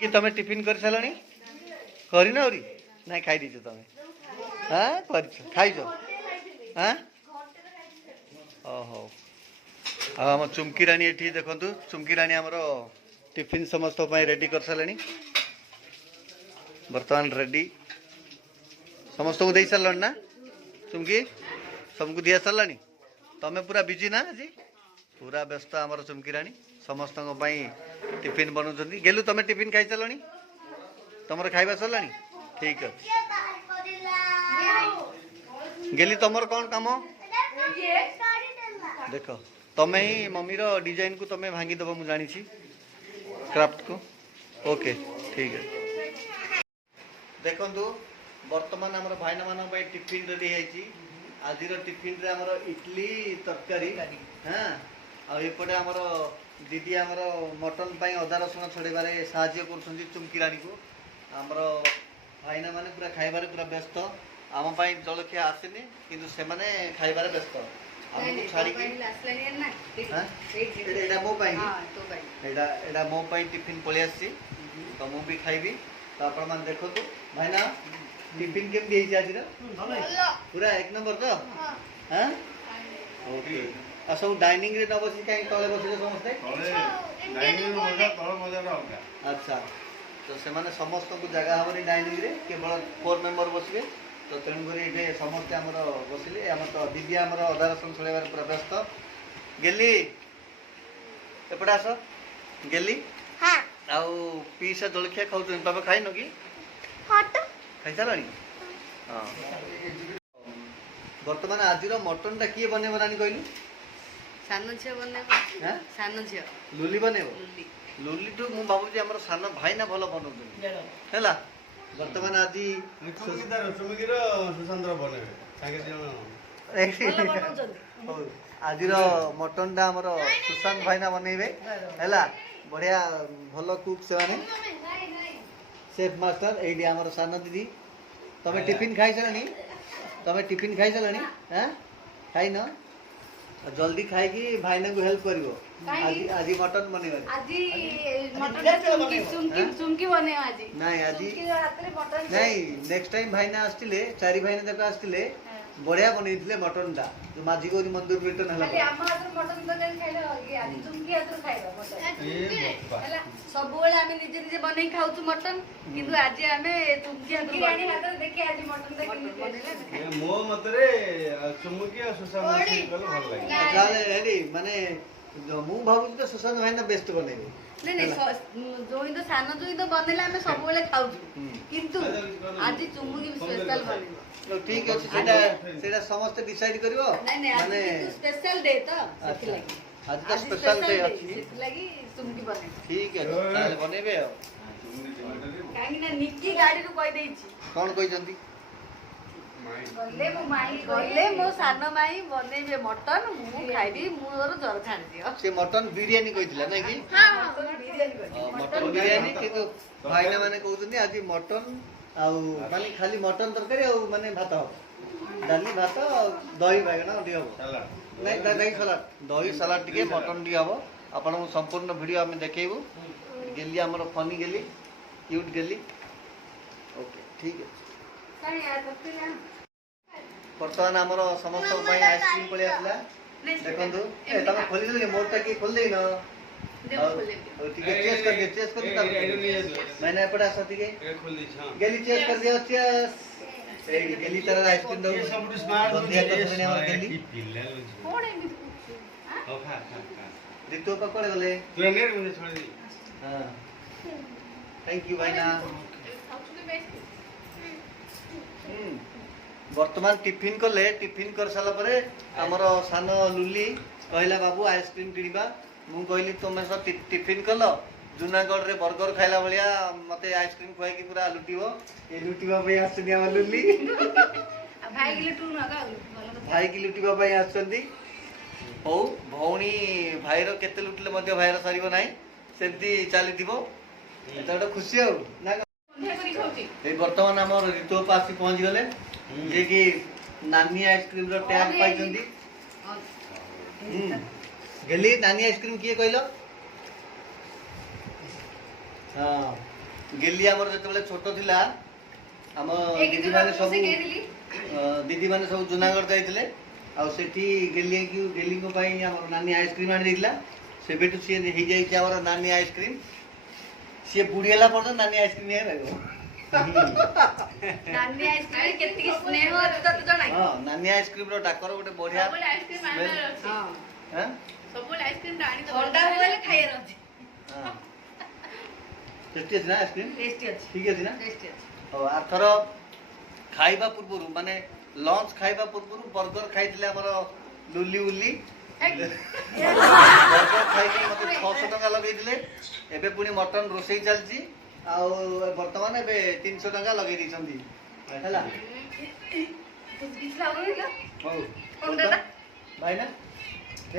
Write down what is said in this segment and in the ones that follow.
कि तमे टिफिन कर सालनी करना आउरी ना खाई दीछ तमे हाँ कर खाइछ हाँ ओहो आम चुमकी रानी ये देखु चुमकी रानी आमर टिफिन समस्त रेडी कर सारे बर्तमान रेडी समस्त को दे सार ना चुमकी सबको दिया सारा तमें पूरा बिजी ना आज पूरा व्यस्त आमर चुमकी रानी समस्त टिफिन बनाऊँ गेलु तमें टिफिन खाई सार तुम खाଇବା सरला ठीक अच्छे गेली तुम कौन कम देख तमें ही मम्मी रो डिजाइन को तमें भांगी दब मुझे जानी क्राफ्ट को ओके ठीक है देखु बर्तमान आम भाईना मान टिफिन रेडी है आज टिफिन रे आमर इडली तरकारी हाँ आउटे आमर दीदी आमर मटन पाई अदा रसुण छड़ेबारे साहाय्य कर चुमकी रानी को आमर भाईना माने पूरा खाइबारे पूरा व्यस्त आम जलखिया आसनी किंतु से माने खाइबारे व्यस्त आमको छाड़ी मो टिफिन पलि आसी तो मुझे भी खाइबी तो आपण मैंने देखो भाईना टिफिन केमती आज पूरा एक नंबर तो हाँ ओके आ सब डाइनिंग रे न बसी कहीं तले बसिले समस्ते अच्छा तो से माने समस्त को जगह हबनी डाइनिंग रे केवल 4 मेंबर बसबे तो तेणुक ये समस्ते आमर बसिले आम तो दीदी आमर अदा रसुण छड़ाइबार पूरा व्यस्त गेली एपटे आस गेली आउ पीसा जलखिया खाऊ तबे खाइन कि खाई सारी हाँ बर्तमान आज मटन टा किए बने रानी कहलु सान झील बने सान झील लुली बनेब लुली टू मु भावुची हमर सान भाई ना भल बनाउछन हैला वर्तमान आज आज मटन टा हमर सुशांत भाई ना बनेबे हैला बढ़िया भल कुक से माने शेफ मास्टर एडी हमर सान दीदी तमे टिफिन खाई सारानी तमे टिफिन खाई सारानी हां खाई न जल्दी खाई कि भाईना को हेल्प करिवो आज आज मटन बनेबे आज मटन चुमकी बने आज नहीं आज नहीं नेक्स्ट टाइम भाईना आस्तिले चारि भाईना तक आस्तिले बढ़िया बनेइथिले मटन टा जो माझी गोरी मंदिर रिटर्न हला अरे हम आज मटन तो नहीं खाइले आज चुमकी आज खाइबा मटन हला सब बेले हम निजे निजे बनै खाउ छु मटन किंतु आज हमें चुमकी रानी हाथ देखि आज मटन देखि मो मतरे चुमकी और सुशांत कल भल लागे चाले रेडी माने मु भाबु तो सुशांत भाईना बेस्ट बनेबे नहीं नहीं जोई तो सान जोई तो बनेला हमें सब बेले खाउ छु किंतु आज चुमकी स्पेशल बनेबो तो ठीक है सेटा समस्त डिसाइड करिवो माने स्पेशल डे तो सेति लागि आज तो स्पेशल डे अछि सेति लागि चुमकी बने ठीक है ताले बनेबे काहे ना निक्की गाड़ी रो कहि देई छी कोन कहि जंती गले मो सान माई बनेबे मटन मु खाइबी मोर जर छाड़ दियो से मटन बिरयानी कहितला नै कि हां बिरयानी कहि मटन बिरयानी किंतु भाईना माने कहउतनी आज मटन आउ माने खाली मटन तरकारी आउ माने भात डाली भात दही बागना दियो सलाड नै दही सलाड दही सलाड टिके मटन दियो हबो आपण संपूर्ण वीडियो हम देखेबू गेली हमर फनी गेली क्यूट गेली ओके ठीक है काहे यार पत्तिला बर्तमान आमर समस्त आइसक्रीम पलि आसला देखु तुम खोली देली मोरटा कि खोल देई न ठीक है चेस कर मैंने एपटे आस ठीक है गेली चेस कर दियो चेस ए गेली तरह आइसक्रीम दो सबटु स्मार्ट दिया तो सुने हमर गेली कोण है ओ खा खा खा दितो पकड़ गले तू ने मुझे छोड़ दी हां थैंक यू भाईना वर्तमान टिफिन कले टिफिन कर साला परे हमर सान लुली कहला बाबू आइसक्रीम किनिबा मु कहली तुम सब टिफिन कल जूनागढ़ रे बर्गर खाइला भलिया मते आइसक्रीम खुआई की पूरा लुटिबो ए लुटिबा पे आछनी हमर लुली भाई के लुटू नगा भाई की लुटिबा पे आछंदी हो भौणी भाई रो केते लुटले मध्य भाई रो सरीबो नाही सेंती चाली दिबो एटा खुशी हो ना वर्तमान आम ऋतु आसी पहुँच गले जे कि नानी आइसक्रीम रो टैग पाई गेली नानी आइसक्रीम किए कहल हाँ गेली आमर जेतेबेले छोट थिला आम दीदी माने सब दीदी माने सब जूनागढ़ जाइतिले आ सेठी गेली को पाई हमर नानी आइसक्रीम आनी देला से बेटू सी हे जाई छै हमर नानी आइसक्रीम सी बुढ़ीला पर नानी आइसक्रीम हे रहगो नानी आइसक्रीम केति स्नेह तो जणाई हां नानी आइसक्रीम रो डाकर गोटे बढ़िया सब आइसक्रीम आना अछि हां सब आइसक्रीम राणी तो ठंडा होले खाइर अछि हां टेस्टी अछि ना आइसक्रीम टेस्टी अछि ठीक अछि ना टेस्टी अछि और आथर खाइबा पूर्व माने लंच खाइबा पूर्व बर्गर खाइतिले हमर लुली उल्ली बर्गर खाइके मते 600 टका लगै दिले एबे पुनी मटन रोसई चलची आ वर्तमान एबे 300 टका लगै दिछंदी हैला तो किछला होइला हो कोन दादा भाई ना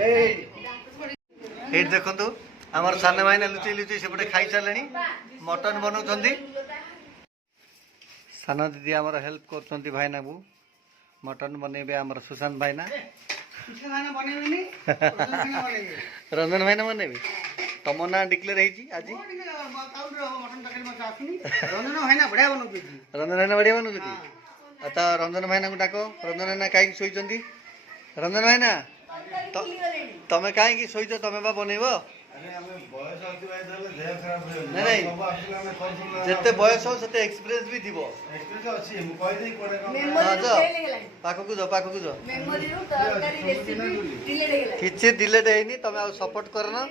ए देखंतु हमर साने भाई ना लुची लुची सेपटे खाइ चलेनी मटन बनौछंदी साना दीदी हमर हेल्प करछंती भाई ना बु मटन बनेबे हमर सुशांत भाई ना खाना बनेबेनी रंजन भाई ना बनेबे तम ना डिक्लेयर हेची आज मटन तरकारी मत आसुनी रंजन भाई ना बढ़िया बनौती रंजन भाई ना बढ़िया बनौछंती आता रंजन भाई ना को डाको रंजन भाई ना काई सोइछंती रंजन भाई ना तमे काई की सोइछ तमे बा बनेबो अरे हमें बयस अतिबाहित हेले देह खराब होय नहीं। सब आसिले हमें कौन जेते बयस हो सेते एक्सपीरियंस भी दिबो एक्सपीरियंस अछि मु कहि देई कोडे कोन मेमोरी हाँ, रू जाओ। फेल गेला पाखकु जो मेमोरी रू तरकारी रेसिपी डिलीट गेला किछि डिलेट हेनी तमे आ सपोर्ट करना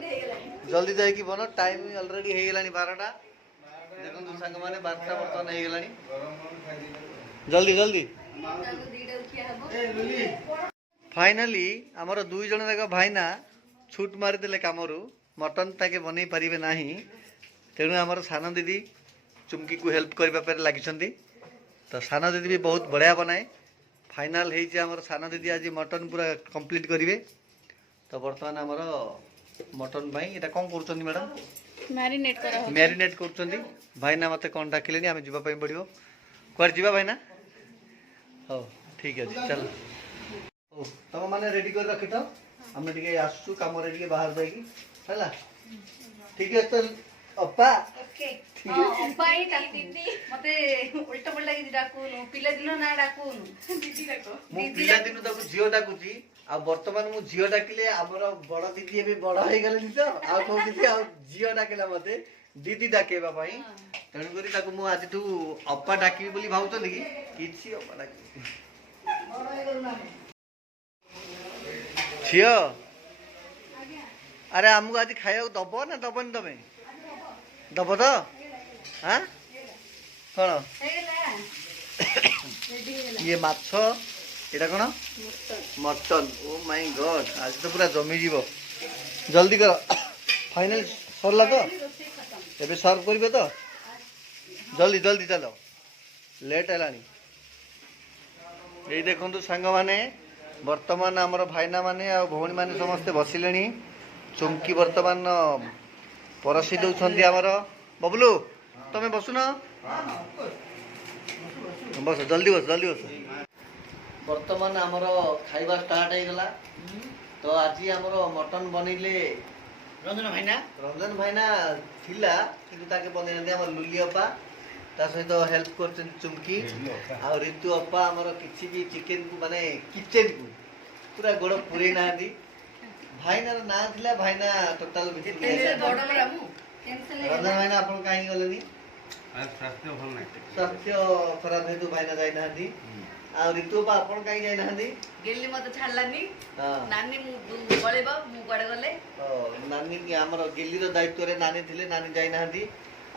जल्दी जाई की बनो टाइम ऑलरेडी हे गेलानी 12टा देखो तू संग माने 12टा बर्तन हे गेलानी गरम गरम खाइ दे जल्दी जल्दी ताको दीटा उठिया हबो ए लुली फाइनली हमर दुई जण जाक भाईना छूट मारी देले कामरू मटन ताके बनै परिबे नाही तेणु हमर साना दीदी चुमकी को हेल्प करबा पर लागिछंती तो साना दीदी भी बहुत बढ़िया बनाए फाइनल हे जे हमर साना दीदी आज मटन पूरा कंप्लीट करिवे तो वर्तमान हमर मटन भाई एटा कोन करछंती मैडम मैरिनेट करा हो मैरिनेट करछंती भाईना मते कोन डाकिलेनी आमे जिबा पई पड़ियो कोर जिबा भाईना हो ठीक है चलो ओ तम माने रेडी कर रखि तो हमने टिके आसु काम रे टिके बाहर जाईकी हला ठीक है तो अप्पा ओके हां बाई दीदी मते उल्टा पल्टा की डाकुन पिला दिन ना डाकुन दीदी डाको मु पिला दिनु तक जियो डाकुची आ वर्तमान मु जियो डाकिले हमर बड़ दीदी एबे बड़ होई गेलनी तो आ को दीदी आ जियो डाकिला मते दीदी डाकेबा पई तण करी ताको मु आज तू अप्पा डाकिबी बोली भाउतली कि किछि अप्पा डाकी बड़ होई गेल ना छियो अरे हमको आज खाया दब ना दबन तमे दब तो हाँ कौन हेला रेडी हेला ये माछ एटा कौन मटन ओ माय गॉड आज तो पूरा जमी जीव जल्दी कर फाइनल सरला तो एबे सर्व करिवे तो जल्दी जल्दी चलो लेट हेलानी ये देखंतु सांग माने वर्तमान आमर भाईना माने आ भौणी माने समस्ते बसिलेनी चुमकी वर्तमान परसी दउछंती आमर बबलू तमे बसुना बस जल्दी बस वर्तमान आमर खाइबा स्टार्ट हो गला तो आज आमर मटन बनिले रंजन भाईना थिला किंतु ताके बनेले आमर लुली अपा ता सहित हेल्प करछन चुमकी आ ऋतु अपा आमर किछि भी चिकन को माने किचन को पूरा गोड़ पुरे ना दी भाईना ना थिला भाईना टोटल बड़ भितर बड़ा मु कैंसिल रंजन भाईना आपण काहे गलनी आज स्वास्थ्य भल नाही स्वास्थ्य खराब हेतु भाईना जाई नाहंदी आ ऋतु बा आपण काहे जाई नाहंदी गेली मते छाडलानी हां नानी मु पळेबा मु गडे गले नानी की हमर गेली रो दायित्व रे नानी थिले नानी जाई नाहंदी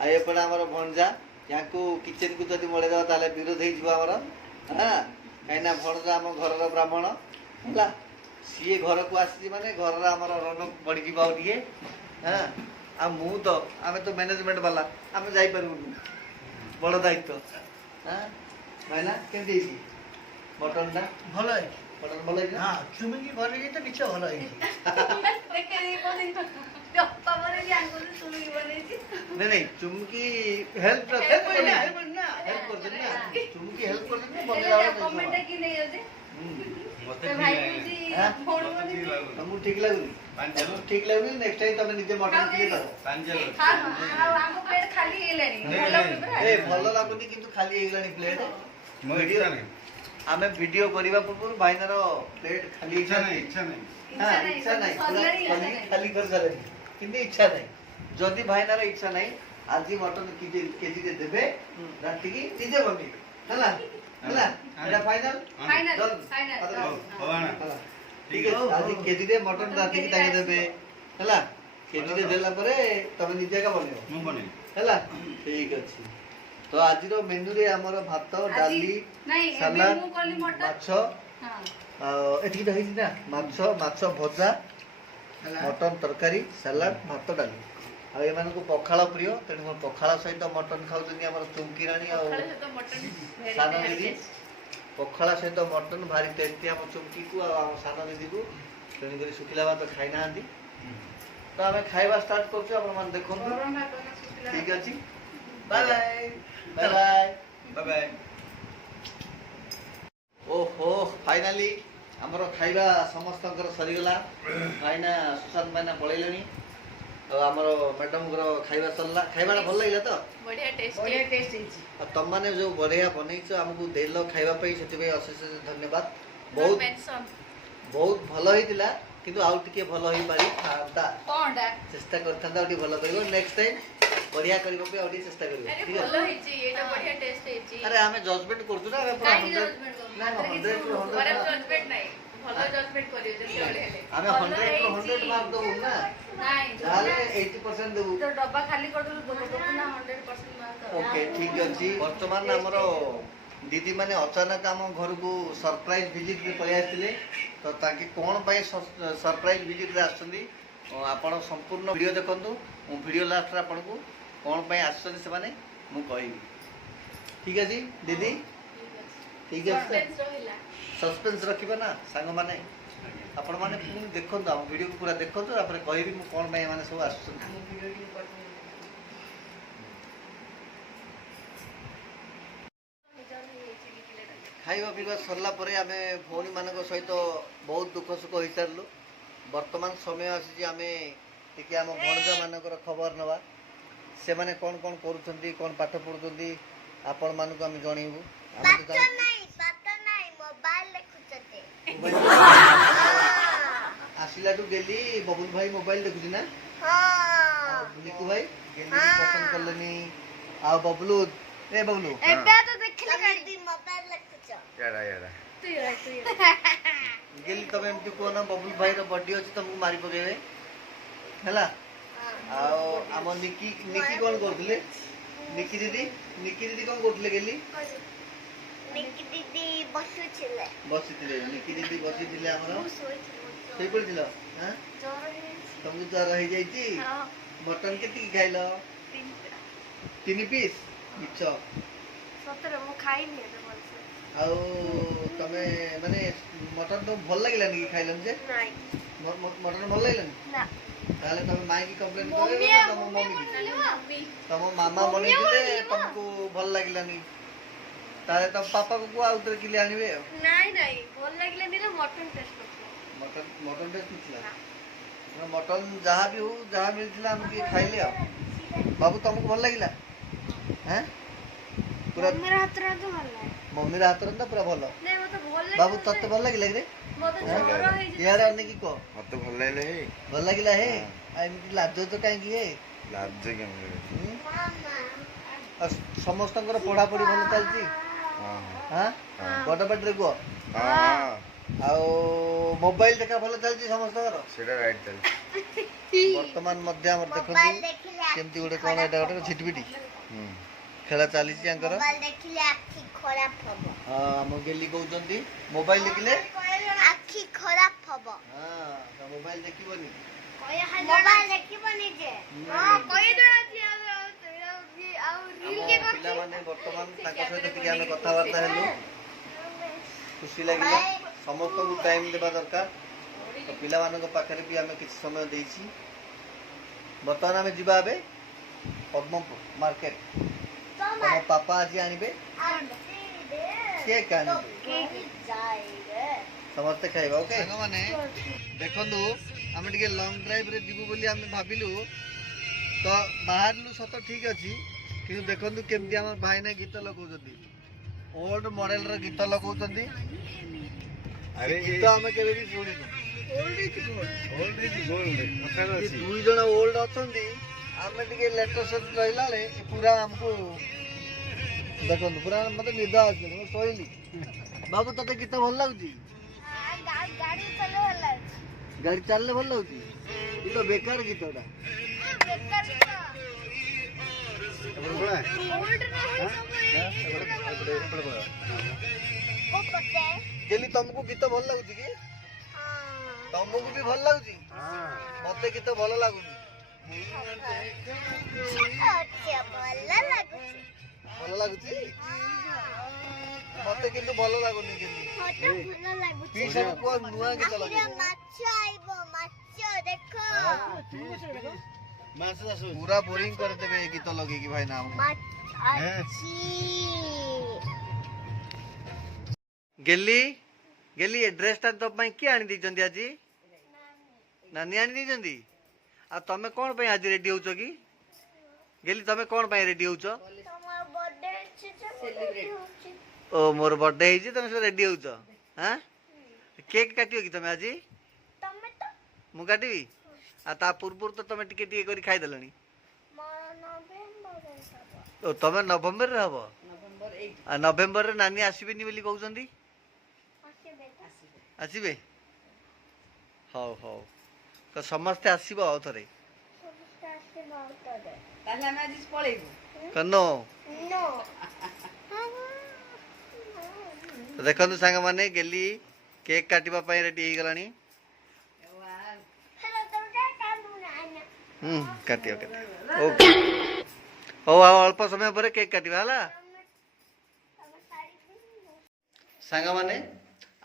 आ एपडा हमर भंजा याको किचन को जदी मळे जावा ताले विरोध हे जिवा हमर हां काइना भणजा हम घर रो ब्राह्मण हला सीए घर को आसी माने घर रा हमर रौनक बढ़ी जिवा दिए हां आ मु तो आमे तो मैनेजमेंट वाला आमे जाई परबु बड़ दायित्व हां भाईना केंदी छी मटन दा भल है मटन भलो है हां चुमकी भल है तो निचे भल है देखे कोनी पप्पा मरे जी आंगुल सुनी बनेची नहीं चुमकी हेल्प कर देना चुमकी हेल्प कर देना बंद कमेंट की नहीं होते ମତେ तो ଠିକ भाई ଲାଗେନି। जी हाँ? फोन ମତେ ଠିକ ଲାଗୁନି। ତମକୁ ଠିକ ଲାଗୁନି ତମକୁ ଠିକ ଲାଗୁନି ନେକ୍ସଟ ଟାଇମ ତମେ ନିଜେ ମଟନ ଟିକେ କର ପାଞ୍ଚ हां हम प्लेट खाली हेलेनी नहीं, ଭଲ नहीं। ପୁରା ଏ ଭଲ ଲାଗୁନି କିନ୍ତୁ ଖାଲି ହେଇଗଲାଣି ପ୍ଲେଟ ମୋ ଇଚ୍ଛା ନାହିଁ ଆମେ ଭିଡିଓ କରିବା ପୂର୍ବରୁ ଭାଇନାର ପ୍ଲେଟ ଖାଲି ଇଚ୍ଛା ନାହିଁ ଇଚ୍ଛା ନାହିଁ ହଁ ଇଚ୍ଛା ନାହିଁ ପୁରା ଖାଲି କରିସାରିଲେଣି କିନ୍ତୁ ଇଚ୍ଛା ନାହିଁ ଯଦି ଭାଇନାର ଇଚ୍ଛା ନାହିଁ ଆଜି ମଟନ କେଜିଟେ ଦେବେ ରାତିକି ନିଜେ ବନେଇବେ ହେଲା ହେଲା ଏଇଟା ଫାଇନାଲ फाइनल ହଉ फाइनल ହଉ ଆଣା ଠିକ ଅଛି ଆଜି କେଜିଟେ ମଟନ ରାତିକି ତାଙ୍କେ ଦେବେ ହେଲା କେଜିଟେ ଦେଲା ପରେ ତମେ ନିଜେ ଏକା ବନେଇବ ମୁଁ ବନେଇବି ହେଲା ଠିକ ଅଛି ତ ଆଜିର ମେନୁରେ ଆମର ଭାତ ଡାଲି नहीं ସାଲାଡ ମୁଁ କଲି ମଟନ ମାଛ हां ଆଉ ଏତିକି ତ ହେଇଛି ନା ମାଛ ଭଜା ମଟନ ତରକାରୀ ସାଲାଡ ଭାତ ଡାଲି ଆଉ ଏମାନଙ୍କୁ ପଖାଳ ପ୍ରିୟ ତେଣୁ ମୋ ପଖାଳ ସହିତ ମଟନ ଖାଉଛନ୍ତି ଆମର ଚୁମକି ରାଣୀ ଆଉ ପଖାଳ ସହିତ ମଟନ ସାନ ଦିଦି ପଖାଳ ସହିତ ମଟନ ଭାରି ଟେଷ୍ଟି ଆମ ଚୁମକିକୁ ଆଉ ଆମ ସାନ ଦିଦିକୁ ତେଣୁକରି ଶୁଖିଲା ଭାତ ଖାଇନାହାନ୍ତି ତ ଆମେ ଖାଇବା ଷ୍ଟାର୍ଟ କରୁଛୁ ଆପଣମାନେ ଦେଖନ୍ତୁ ଗରମ ଭାତ ନା ଶୁଖିଲା ଠିକ ଅଛି bye bye bye bye bye bye ଓହୋ ଫାଇନାଲି ଆମର ଖାଇବା ସମସ୍ତଙ୍କର ସରିଗଲା ଭାଇନା ସୁଶାନ୍ତ ଭାଇନା ପଳେଇଲେଣି ଆଉ ଆମର ମ୍ୟାଡମଙ୍କର ଖାଇବା ସରିଲା ଖାଇବାଟା ଭଲ ଲାଗିଲା ତ ବଢିଆ ଟେଷ୍ଟି ବଢିଆ ଟେଷ୍ଟ ହେଇଛି ଆଉ ତମମାନେ ଯୋଉ ବଢିଆ ବନେଇଛ ଆମକୁ ଦେଲ ଖାଇବା ପାଇଁ ସେଥିପାଇଁ ଅଶେଷ ଧନ୍ୟବାଦ ବହୁତ ମେନସନ ବହୁତ ଭଲ ହେଇଥିଲା କିନ୍ତୁ ଆଉ ଟିକେ ଭଲ ହେଇପାରିଥାନ୍ତା କଣଟା ଚେଷ୍ଟା କରିଥାନ୍ତା ଆଉ ଟିକେ ଭଲ କରିବ ନେକ୍ସଟ ଟାଇମ ବଢିଆ କରିବା ପାଇଁ ଆଉ ଟିକେ ଚେଷ୍ଟା କରିବ ଆରେ ଠିକ ଭଲ ଅଛି ହେଇଛି ଏଇଟା ବଢିଆ ଟେଷ୍ଟ ହେଇଛି ଆରେ ଆମେ ଜଜମେଣ୍ଟ କରୁଛୁ ନା ଆମେ ପୁରା କାହିଁକି 100 judgment କରୁଛୁ? ନା 100 ରୁ 100 ଖରାପ ଜଜମେଣ୍ଟ ନାହିଁ ଭଲ ଜଜମେଣ୍ଟ କରିବ ଯେତେବେଳେ ହେଲେ ଆମେ 100 ରୁ 100 ମାର୍କ ଦବୁ ନା ନାଇଁ ତାହେଲେ 80% ଦେବୁ ତ ଡବା ଖାଲି କରିଦେଲୁ ଦବୁ ନା 100% ମାର୍କ ଓକେ ଠିକ ଅଛି ବର୍ତ୍ତମାନ ଆମର ଦିଦି ମାନେ ଅଚାନକ ଆମ ଘରକୁ ସରପ୍ରାଇଜ ଭିଜିଟରେ ପଳେଇ ଆସିଥିଲେ ତ ତାଙ୍କେ କ'ଣ ପାଇଁ ସରପ୍ରାଇଜ ଭିଜିଟରେ ଆସୁଛନ୍ତି ଆପଣ ସମ୍ପୂର୍ଣ୍ଣ ଭିଡ଼ିଓ ଦେଖନ୍ତୁ ମୁଁ ଭିଡ଼ିଓ ଲାଷ୍ଟରେ ଆପଣଙ୍କୁ କ'ଣ ପାଇଁ ଆସିଛନ୍ତି ସେମାନେ ମୁଁ କହିବି ଠିକ ଅଛି ଦିଦି ଠିକ ଅଛି ସସ୍ପେନ୍ସ ରହିଲା ସସ୍ପେନ୍ସ ରଖିବା ନା ସାଙ୍ଗମାନେ ଆପଣମାନେ ପୁଣି ଦେଖନ୍ତୁ ଆମ ଭିଡ଼ିଓକୁ ପୁରା ଦେଖନ୍ତୁ ତାପରେ କହିବି ମୁଁ କ'ଣ ପାଇଁ ଏମାନେ ସବୁ ଆସୁଛନ୍ତି ଆମ ଭିଡ଼ିଓ ଟିକେ କରିଦେବୁ ଖାଇବା ପିଇବା ସରିଲା ପରେ ଆମେ ଭଉଣୀମାନଙ୍କ ସହିତ ବହୁତ ଦୁଃଖ ସୁଖ ହୋଇସାରିଲୁ ବର୍ତ୍ତମାନ ସମୟ ଆସିଛି ଆମେ ଟିକେ ଆମ ଭଣଜାମାନଙ୍କର ଖବର ନେବା ସେମାନେ କ'ଣ କ'ଣ କରୁଛନ୍ତି କ'ଣ ପାଠ ପଢ଼ୁଛନ୍ତି ଆପଣମାନଙ୍କୁ ଆମେ ଜଣେଇବୁ ଆମେ ତ ଜାଣିଛୁ ଆସିଲାଠୁ ଡେଲି ବବୁଲ ଭାଇ ମୋବାଇଲ ଦେଖୁଛି ନା ଲିକୁ ଭାଇ ଗେଲି ପସନ୍ଦ କଲେନି ଆଉ ବବଲୁ ଏ ବବଲୁ ଏବେ ତ ଦେଖିଲେ ଗାଡ଼ି ମୋବାଇଲ ଲେଖୁଛ ୟାଡା ୟାଡା ଗେଲି ତମେ ଏମିତି କୁହ ନା ବବୁଲ ଭାଇର ବଡି ଅଛି ତମକୁ ମାରି ପକେଇବେ ହେଲା ଆଉ ଆମ ନିକି ନିକି କ'ଣ କରୁଥିଲେ ନିକି ଦିଦି କ'ଣ କରୁଥିଲେ ଗେଲି ବସିଥିଲେ ନିକି ଦିଦି ବସିଥିଲେ ଆମର ଶୋଇପଡ଼ିଥିଲ ହଁ ତମକୁ ଜ୍ୱର ହେଇଯାଇଛି ମଟନ କେତିକି ଖାଇଲ 3 ପିସ୍ ମିଛ ସତରେ ମୁଁ ଖାଇନି ଏବେ ଭଲସେ ଆଉ ତମେ ମାନେ ମଟନ ତମକୁ ଭଲ ଲାଗିଲାନି କି ଖାଇଲନି ଯେ ନାଇଁ ମଟନ ଭଲ ଲାଗିଲାନି ନା ତାହେଲେ ତମେ ମାଇକି କମ୍ପ୍ଲେନ ମମ୍ମି କରିବ ତମ ମମ୍ମି ମମି ବନେଇଲେ ତମ ମାମା ବନେଇଥିଲେ ତମକୁ ଭଲ ଲାଗିଲାନି ତାହେଲେ ତମ ପାପାକୁ କୁହ ଆଉ ଥରେ କିଲେ ଆଣିବେ ଆଉ ନାଇଁ ନାଇଁ ଭଲ ଲାଗିଲାନି ନା ମଟନ ଟେଷ୍ଟ କରୁଥିଲା ମଟନ ଟେଷ୍ଟ ଥିଲା ମଟନ ଯାହା ବି ହଉ ଯାହା ମିଳିଥିଲା ଆମେ ଟିକେ ଖାଇଲେ ଆଉ ବାବୁ ତମକୁ ଭଲ ଲାଗିଲା ହଁ ପୁରା ମମ୍ମିର ହାତର ତ ଭଲ ଲାଗେ ମମିର ହାତ ରନ୍ଧା ପୁରା ଭଲ ନାଇଁ ମତେ ଭଲ ବାବୁ ତତେ ଭଲ ଲାଗିଲା କି ରେ ମତେ ଜ୍ୱର ହେଇଛି ଇଆଡେ ଅନେକି କହ ମତେ ଭଲ ଲାଗିଲା ହେ ଭଲ ଲାଗିଲା ହେ ଆଉ ଏମିତି ଲାଜଉଛ କାହିଁକି ହେ ଲାଜ କେମିତି ହୁଁ? ଆଉ ସମସ୍ତଙ୍କର ପଢାପଢି ଭଲ ଚାଲିଛି ହଁ ହଁ ବଡ ପାଟିରେ କୁହ ହଁ ଆଉ ମୋବାଇଲ ଦେଖା ଭଲ ଚାଲିଛି ସମସ୍ତଙ୍କର ସେଟା ରାଇଟ୍ ଚାଲିଛି ବର୍ତ୍ତମାନ ମଧ୍ୟ ଆମର ଦେଖନ୍ତୁ କେମିତି ଗୋଟେ କ'ଣ ଏଇଟା ଗୋଟେ ଝିଟିପିଟି ଖେଳ ଚାଲିଛି ଆଙ୍କର ଦେଖିଲେ ଆଖି ଖରାପ ହବ ହଁ ଆମ ଗେଲି କହୁଛନ୍ତି ମୋବାଇଲ ଦେଖିଲେ ଆଖି ଖରାପ ହବ ହଁ ମୋବାଇଲ ଦେଖିବନି ମୋବାଇଲ ଦେଖିବନି ଯେ ହଁ କହିଦେବା ଆଉ ରିଲ କେ ଆମ ପିଲାମାନେ ବର୍ତ୍ତମାନ ତାଙ୍କ ସହିତ ଟିକେ ଆମେ କଥାବାର୍ତ୍ତା ହେଲୁ ଖୁସି ଲାଗିଲା ସମସ୍ତଙ୍କୁ ଟାଇମ୍ ଦେବା ଦରକାର ତ ପିଲାମାନଙ୍କ ପାଖରେ ବି ଆମେ କିଛି ସମୟ ଦେଇଛି ବର୍ତ୍ତମାନ ଆମେ ଯିବା ଏବେ ପଦ୍ମପୁର ମାର୍କେଟ ତମ ପାପା ଆଜି ଆଣିବେ केक समस्ते खाइबा ओके माने देखंदु आमे टिके लॉन्ग ड्राइव रे जीवु बोली आमे भाबिलु तो बाहरलु सत ठीक अछि किंतु देखंदु केमती हमर भाई ने गीत लगौजंदी ओल्ड मॉडल रे गीत लगौजंदी अरे गीत आमे केबे भी सुनिनु ओल्ड इज गोल्ड मतलब ये अछि दुई जण ओल्ड अछंदी आमे टिके लेटेस्ट रहिला रे पूरा हमको देखंदु पूरा मते निद आछे मो सोइली बाबू तते गीत भल लागुची गाड़ी चलले भल लागुची ई तो बेकार गीतटा एपड़ बोला एपड़ बोला गेली तुमको गीत भल लागुची की तुमको भी भल लागुची हां मते गीत भल लागुनी भल लागुची मते किंतु भल लागुनी गेली पी सब को नुआ गीत लागुची मास दास पूरा बोरिंग कर देबे गीत लगे की भाई नाम गेली गेली ए ड्रेस ता तो पई की आनी दिजंदी आजी नानी आनी दिजंदी आ तमे कोन पई आज रेडी होचो की गेली तमे कोन पई रेडी होचो ओ मोर बर्थडे है जी तमे सब रेडी होचो हां केक काटियो की तमे आजी मु काटिबी आ ता पूर्व तो तमे टिके टिके करी खाइ देलनी ओ तमे नवंबर रे हबो आ नवंबर रे नानी आसीबेनी बोली कहउचंदी आसीबे हाउ हाउ तो समस्ते आसीबो थरे ताले हम आज पळेबो कनो तो देखंतु सांग माने गेली केक काटिबा पई रेडी हे गलानी काटियो काटियो ओके हो अल्प समय पर केक काटिबा हला सांग माने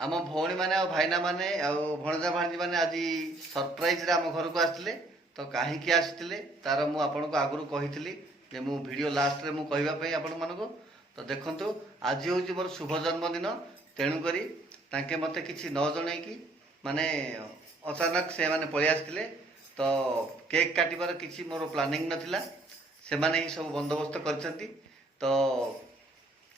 आम भौणी माने आ भाईना माने आ भणजा भाणजी माने आज सरप्राइज रे आम घर को आस्तिले तो काहे की आस्तिले तार मु आपन को आगुरु कहितली जे मु वीडियो लास्ट रे मु कहबा पई आपन मानको तो देखंतु आज होची मोर शुभ जन्मदिन तेणु करी तांके मते किछि न जणै की माने अचानक से माने पळि आस्तिले तो केक काटिबार किछि मोर प्लानिंग नथिला से माने ही सब बंदोबस्त करछंती तो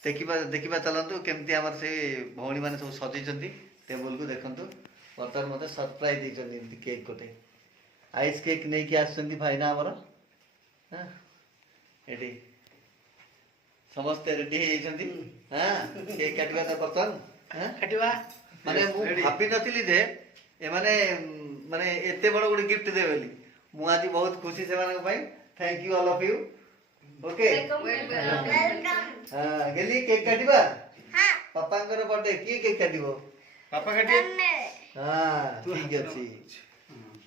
देखिबा चलंतु केमती हमर से भौणी माने सब सजैछंती टेबल को देखंतु वर्तमान मते सरप्राइज दिछंती केक कोटे आइस केक नै कि आछंती भाईना हमर हां एडी समस्त रेडी हे जंती हां केक काटिबा त बर्तन हां काटिबा माने मु भाबी नथिली जे ए माने एते बड़ गुडी गिफ्ट दे बोली मु आज बहुत खुशी से माने भाई thank you all of you okay हां गेली केक काटिबा हां पापा कर बर्थडे की केक काटिबो पापा काटिए हां ठीक अछि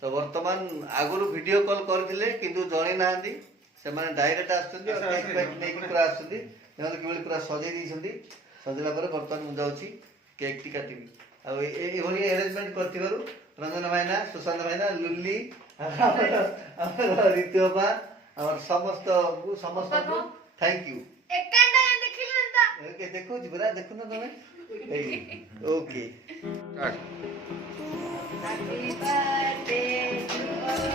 तो वर्तमान आगुरु वीडियो कॉल करथिले किंतु जणी नाहंदी से माने डायरेक्ट आछथि और केक पैक नै कि पूरा आछथि नहले केवल पूरा सजै दिछथि सजला पर वर्तमान मु जाउछि केक टी काटिबी आ ए भली अरेंजमेंट करथिबारु रंजन भाईना सुशांत भाईना लुल्ली रितुपा और समस्त थैंक यू एकांडा देखिलन ता ओके देखो जी बरा देखो ना तुम्हें okay happy birthday to you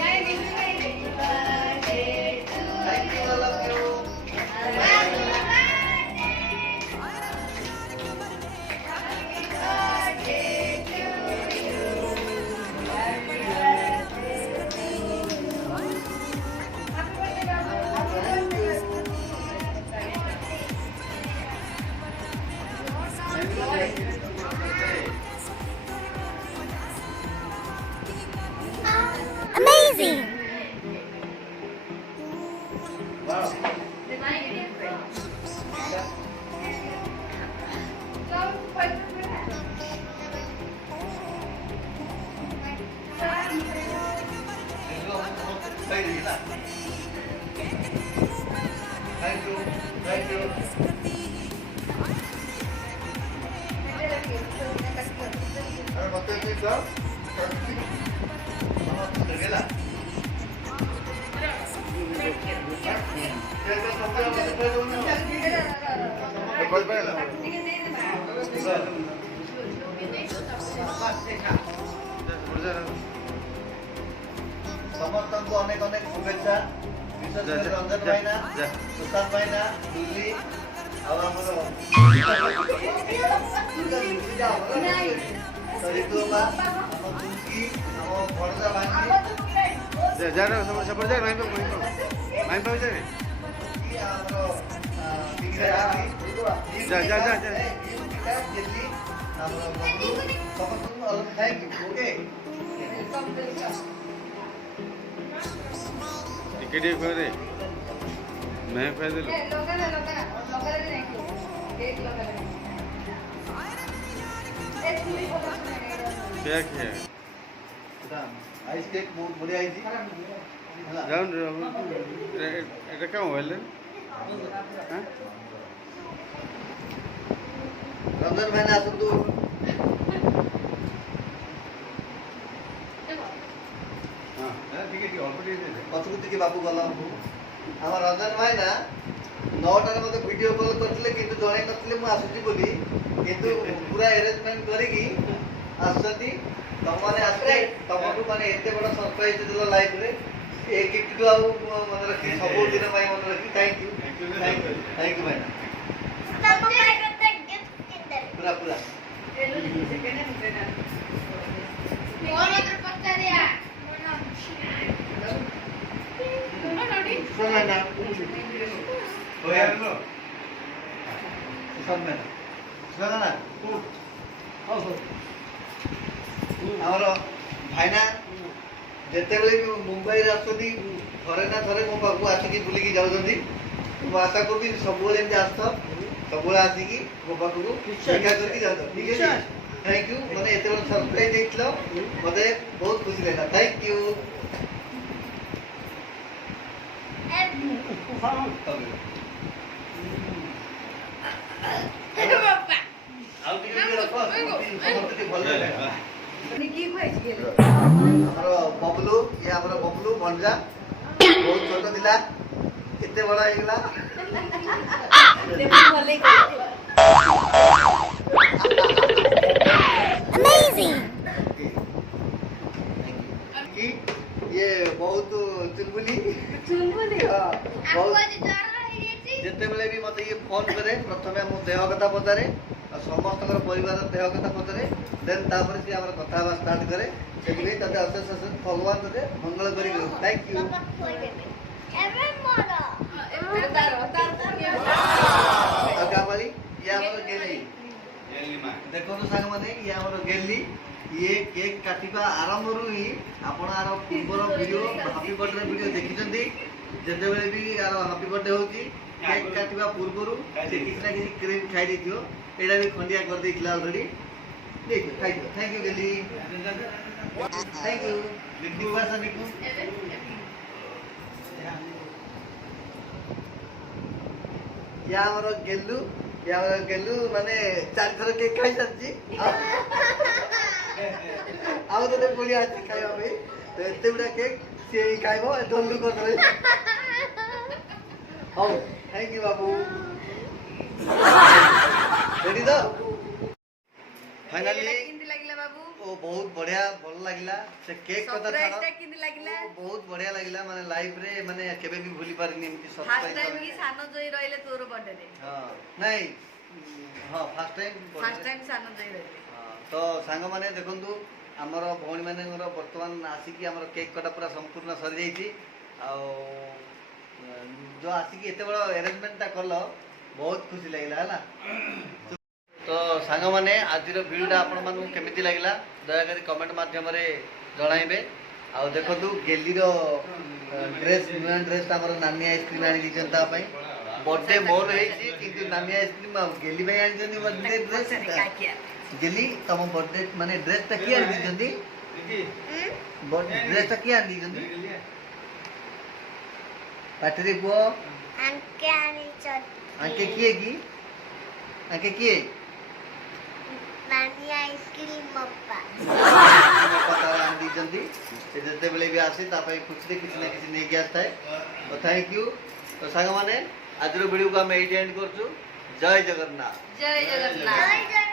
happy birthday to thank you all of you Amazing! Thank you. Ahora boté el micro. ଟିକେ ଦେଇଦେବା। ସମସ୍ତଙ୍କୁ ଅନେକ ଅନେକ ଶୁଭେଚ୍ଛା। ବିଶେଷ କରି ରଞ୍ଜନ ଭାଇନା, ସୁଶାନ୍ତ ଭାଇନା, ଦୁଲି ଆଉ ଆମର ରିତୁ ଅପା, ଆମ ଚୁମକି, ଆମ ଭଣଜା ଭାଇଙ୍କି, ଯାର ସେପଟେ ଯାଏ ମାଇଁ ପାଖକୁ ଯାଏ ଚୁମକି, ଆମର ବିକ୍ରୟ ଭାଇଙ୍କି, ଯା, ଯା, ଯା, ଯା। ଗୀତା, ଜେଲି, ଆମର ବବଲୁ, ସମସ୍ତଙ୍କୁ ଥ୍ୟାଙ୍କ ୟୁ। ଓକେ ଟିକେ ଟିକେ ଖୁଆରେ मैं खुआ दिलु ଲଗାନା ଲଗାନା ଲଗାରେ ନାଇଁ କେକ୍ ଲଗାରେ ଏ ତୁଲି ଭଲ क्या किया ଆଇସ୍ କେକ୍ ବହୁତ ବଢ଼ିଆ ହେଇଛି ହେଲା। जाऊन এটা কেমন হইলে হ্যাঁ ରଞ୍ଜନ ଭାଇନା ଆସନ୍ତୁ। হ্যাঁ ঠিক আছে অল্প দিয়ে দে ପଛକୁ ଟିକେ ବାବୁ ଗଲା ଆମ ରଞ୍ଜନ ଭାଇନା 9ଟାରେ ମୋତେ ଭିଡ଼ିଓ କଲ୍ କରିଥିଲେ କିନ୍ତୁ ଜଣେଇ ନଥିଲେ ମୁଁ ଆସୁଛି ବୋଲି, କିନ୍ତୁ ପୁରା ଆରେଞ୍ଜମେଣ୍ଟ କରିକି ଆସୁଛନ୍ତି। ତମମାନେ ଆସିଲେ ତମଠୁ ମାନେ ଏତେ ବଡ଼ ସରପ୍ରାଇଜ ଦେଲ ଲାଇଫରେ, ଏ ଗିଫ୍ଟକୁ ଆଉ ମନେ ରଖି ସବୁଦିନ ପାଇଁ ମନେ ରଖି ଥ୍ୟାଙ୍କ ୟୁ ଭାଇନା ପୁରା ପୁରା। ସୁଶାନ୍ତ ଭାଇନା ଆମର ଭାଇନା ଯେତେବେଳେ ବି ମୁମ୍ବାଇରେ ଆସୁଛନ୍ତି ଥରେ ନା ଥରେ ମୋ ପାଖକୁ ଆସିକି ବୁଲିକି ଯାଉଛନ୍ତି। ମୁଁ ଆଶା କରୁଛି ସବୁବେଳେ ଏମିତି ଆସ, ସବୁବେଳେ ଆସିକି ମୋ ପାଖକୁ ଦେଖା କରିକି ଯାଉଛ। ଠିକ ଅଛି, ଥ୍ୟାଙ୍କ ୟୁ। ମାନେ ଏତେ ବଡ଼ ସରପ୍ରାଇଜ ଦେଇଥିଲ, ମୋତେ ବହୁତ ଖୁସି ଲାଗିଲା। Thank you. ଆଉ ଟିକେ ଟିକେ ରଖ, ସମସ୍ତେ ଟିକେ ଭଲ ଲାଗିଲା। ନିକି ଖାଇଛି ଗେଲେ ଆମର ବବଲୁ, ଇଏ ଆମର ବବଲୁ ଭଞ୍ଜା, ବହୁତ ଛୋଟ ଥିଲା, କେତେ ବଡ ହେଇଗଲା। ଦେଖି ଭଲଇ ଖାଇଥିଲା କି ଇଏ ବହୁତ ଚୁଲବୁଲି, ଚୁଲବୁଲି ବହୁତ ଯେତେବେଳେ ବି ମତେ ଇଏ ଫୋନ କରେ ପ୍ରଥମେ ମୋ ଦେହ କଥା ପଚାରେ ଆଉ ସମସ୍ତଙ୍କର ପରିବାରର ଦେହ କଥା ପଚାରେ, ଦେନ୍ ତାପରେ ସିଏ ଆମର କଥା ହେବା ଷ୍ଟାର୍ଟ କରେ। ସେଥିପାଇଁ ତତେ ଅଶେଷ ଅଶେଷ ଭଗବାନ ତତେ ମଙ୍ଗଳ କରିବେ। Thank you. ଆଉ କାପାଳି ଇଏ ଆମର ଗେଲି। ଦେଖନ୍ତୁ ସାଙ୍ଗମାନେ, ଇଏ ଆମର ଗେଲି। ଇଏ କେକ୍ କାଟିବା ଆରମ୍ଭରୁ ହିଁ ଆପଣ ଆର ପୂର୍ବର ଭିଡ଼ିଓ ହାପି ବର୍ଥଡେ ଭିଡ଼ିଓ ଦେଖିଛନ୍ତି। ଯେତେବେଳେ ବି ଆର ହାପି ବର୍ଥଡେ ହେଉଛି କେକ୍ କାଟିବା ପୂର୍ବରୁ ସେ କିଛି ନା କିଛି କ୍ରିମ୍ ଖାଇ ଦେଇଥିବ। ଏଇଟା ବି ଖଣ୍ଡିଆ କରିଦେଇଥିଲା ଅଲରେଡ଼ି। ଦେଇଥିବ ଖାଇଥିବ। ଥ୍ୟାଙ୍କ ୟୁ ଗେଲି, ଥ୍ୟାଙ୍କ ୟୁ। ନିକୁ ଆସ ନିକୁ। ଇଏ ଆମର ଗେଲୁ, ଇଏ ଆମର ଗେଲୁ ମାନେ 4 ଥର କେକ୍ ଖାଇସାରିଛି। ଆଉ ତତେ ପୁଣି ଅଛି ଖାଇବା ପାଇଁ, ତ ଏତେ ଗୁଡ଼ା କେକ୍ ସିଏ ହିଁ ଖାଇବ। ଜଲ୍ଦି କରିଦେବେ। ହଉ ଥ୍ୟାଙ୍କ ୟୁ ବାବୁ। ରେଡି ତ? ଫାଇନାଲି କେମିତି ଲାଗିଲା ବାବୁ? ଓ ବହୁତ ବଢିଆ, ଭଲ ଲାଗିଲା। ସେ କେକ୍ କଥା ସରପ୍ରାଇଜ ଛାଡ଼, ଟା କେମିତି ଲାଗିଲା? ବହୁତ ବଢିଆ ଲାଗିଲା। ମାନେ ଲାଇଫରେ ମାନେ କେବେ ବି ଭୁଲି ପାରିନି ଏମିତି ଫାର୍ଷ୍ଟ ଟାଇମ ସରପ୍ରାଇଜ। କି ସାନ ଜଇ ରହିଲେ ତୋର ବର୍ଥଡେ ରେ? ହଁ ନାଇଁ, ହଁ ଫାର୍ଷ୍ଟ ଟାଇମ୍। ଫାର୍ଷ୍ଟ ଟାଇମ ସାନ ଜଇ ରହିଲେ। ତ ସାଙ୍ଗମାନେ ଦେଖନ୍ତୁ, ଆମର ଭଉଣୀମାନଙ୍କର ବର୍ତ୍ତମାନ ଆସିକି ଆମର କେକ୍ କଟା ପୁରା ସମ୍ପୂର୍ଣ୍ଣ ସରିଯାଇଛି। ଆଉ ଯେଉଁ ଆସିକି ଏତେ ବଡ଼ ଆରେଞ୍ଜମେଣ୍ଟଟା କଲ, ବହୁତ ଖୁସି ଲାଗିଲା ହେଲା। ତ ସାଙ୍ଗମାନେ ଆଜିର ଭିଡ଼ିଓଟା ଆପଣମାନଙ୍କୁ କେମିତି ଲାଗିଲା ଦୟାକରି କମେଣ୍ଟ ମାଧ୍ୟମରେ ଜଣାଇବେ। ଆଉ ଦେଖନ୍ତୁ ଗେଲିର ଡ୍ରେସ୍, ନୂଆ ଡ୍ରେସ୍ଟା ଆମର ନାନୀ ଆଇସ୍କ୍ରିମ୍ ଆଣି ଦେଇଛନ୍ତି ତା ପାଇଁ। ବର୍ଥଡେ ମୋର ହେଇଛି କିନ୍ତୁ ନାନୀ ଆଇସ୍କ୍ରିମ୍ ଆଉ ଗେଲି ଭାଇ ଆଣିଛନ୍ତି ବର୍ଥଡେ ଡ୍ରେସ୍। ଗେଲି ତମ ବର୍ଥଡେ ମାନେ ଡ୍ରେସ୍ଟା କିଏ ଆଣି ଦେଇଛନ୍ତି? ଡ୍ରେସ୍ଟା କିଏ ଆଣି ଦେଇଛନ୍ତି? ପାଟିରେ କୁହ। ଆଙ୍କେ କିଏ କି? ଆଙ୍କେ କିଏ? नानी आइसक्रीम पप्पा ଆଣି ଦେଇଛନ୍ତି। ସେ ଯେତେବେଳେ ବି ଆସେ ତା ପାଇଁ ଖୁସିରେ କିଛି ନା କିଛି ନେଇକି ଆସିଥାଏ। ତ ଥ୍ୟାଙ୍କ ୟୁ। ତ ସାଙ୍ଗମାନେ ଆଜିର ଭିଡ଼ିଓକୁ ଆମେ ଏଇଠି ଏଣ୍ଡ କରୁଛୁ। ଜୟ ଜଗନ୍ନାଥ। ଜୟ ଜଗନ୍ନାଥ।